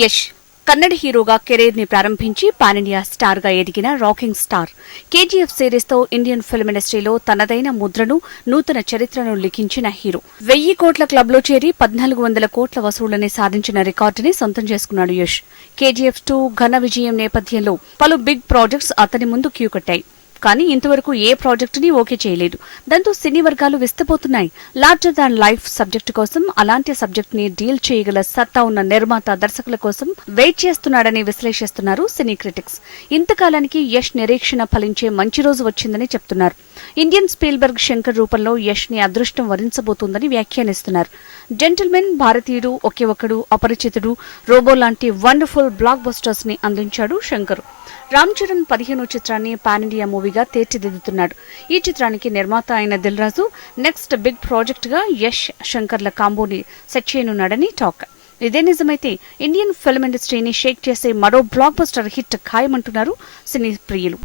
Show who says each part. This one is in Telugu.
Speaker 1: యష్ కన్నడ హీరోగా కెరీర్ని ప్రారంభించి పానిండియా స్టార్గా ఎదిగిన రాకింగ్ స్టార్. కేజీఎఫ్ సిరీస్తో ఇండియన్ ఫిల్మ్ ఇండస్ట్రీలో తనదైన ముద్రను నూతన చరిత్రను లిఖించిన హీరో. వెయ్యి కోట్ల క్లబ్లో చేరి పద్నాలుగు వందల కోట్ల వసూళ్ళని సాధించిన రికార్డుని సొంతం చేసుకున్నాడు యష్. కేజీఎఫ్ టూ ఘన విజయం నేపథ్యంలో పలు బిగ్ ప్రాజెక్ట్స్ అతని ముందు క్యూ కట్టాయి. కానీ ఇంతవరకు ఏ ప్రాజెక్టుని ఓకే చేయలేదు. దాంతో సినీ వర్గాలు విస్తపోతున్నాయి. లార్జర్ దాన్ లైఫ్ సబ్జెక్టు కోసం అలాంటి సబ్జెక్టు ని డీల్ చేయగల సత్తా ఉన్న నిర్మాత దర్శకుల కోసం వెయిట్ చేస్తున్నాడని విశ్లేషిస్తున్నారు సినీ క్రిటిక్స్ ఇంతకాలానికి యష్ నిరీక్షణ ఫలించే మంచి రోజు వచ్చిందని చెప్తున్నారు. ఇండియన్ స్పీల్బర్గ్ శంకర్ రూపంలో యష్ని అదృష్టం వరించబోతోందని వ్యాఖ్యానిస్తున్నారు. జెంటిల్మెన్ భారతీయుడు ఒకే ఒకడు అపరిచితుడు రోబో లాంటి వండర్ఫుల్ బ్లాక్ బస్టర్స్ని అందించాడు శంకర్. రామ్ చరణ్ పదిహేను చిత్రాన్ని పాన్ ఇండియా నటుడిగా తీర్చిదిద్దుతున్నాడు. ఈ చిత్రానికి నిర్మాత అయిన దిల్ రాజు నెక్స్ట్ బిగ్ ప్రాజెక్ట్గా యష్ శంకర్ల కాంబోని సెట్ చేయనున్నాడని టాక్ ఇదే నిజమైతే ఇండియన్ ఫిల్మ్ ఇండస్ట్రీని షేక్ చేసే మరో బ్లాక్ బస్టర్ హిట్ ఖాయమంటున్నారు సినీ ప్రియులు.